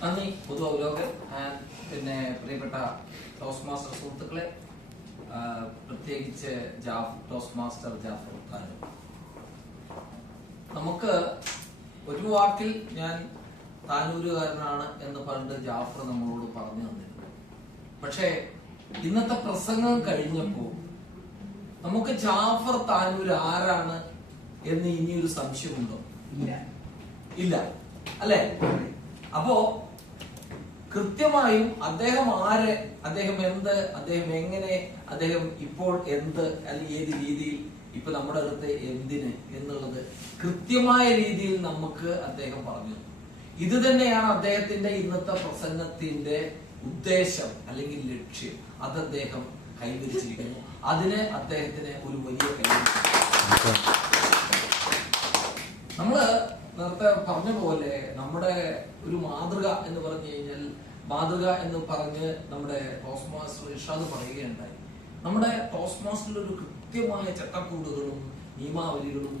നന്ദി പൊതു അവലോകൻ. പിന്നെ പ്രിയപ്പെട്ട ടോസ്റ്റ് മാസ്റ്റർ സുഹൃത്തുക്കളെ, പ്രത്യേകിച്ച് ടോസ്റ്റ് മാസ്റ്റർ ജാഫർ ഖാൻ, നമുക്ക് ഒരു വാക്കിൽ ഞാൻ താനൂരുകാരനാണ് എന്ന് പണ്ട് ജാഫർ നമ്മളോട് പറഞ്ഞു തന്നിരുന്നു. പക്ഷേ ഇന്നത്തെ പ്രസംഗം കഴിഞ്ഞപ്പോ നമുക്ക് ജാഫർ താനൂർ ആരാണ് എന്ന് ഇനിയൊരു സംശയമുണ്ടോ? ഇല്ല അല്ലെ? അപ്പോ കൃത്യമായും അദ്ദേഹം ആര്, അദ്ദേഹം എന്ത്, അദ്ദേഹം എങ്ങനെ, അദ്ദേഹം ഇപ്പോൾ എന്ത്, അല്ലെങ്കിൽ ഏത് രീതിയിൽ, ഇപ്പൊ നമ്മുടെ അടുത്ത് എന്തിന് എന്നുള്ളത് കൃത്യമായ രീതിയിൽ നമുക്ക് അദ്ദേഹം പറഞ്ഞു. ഇത് തന്നെയാണ് അദ്ദേഹത്തിന്റെ ഇന്നത്തെ പ്രസംഗത്തിന്റെ ഉദ്ദേശം അല്ലെങ്കിൽ ലക്ഷ്യം. അത് അദ്ദേഹം കൈവരിച്ചിരിക്കുന്നു. അതിന് അദ്ദേഹത്തിന് ഒരു വലിയ കൈവരിച്ചു. നമ്മള് നേരത്തെ പറഞ്ഞ പോലെ നമ്മുടെ ഒരു മാതൃക എന്ന് പറഞ്ഞു കഴിഞ്ഞാൽ, മാതൃക എന്ന് പറഞ്ഞ് നമ്മുടെ ടോസ്റ്റ് മാസ്റ്റർ ഇർഷാദ് പറയുകയുണ്ടായി. നമ്മുടെ ടോസ്റ്റ് മാസ്റ്ററിൽ ഒരു കൃത്യമായ ചട്ടക്കൂടുകളും നിയമാവലികളും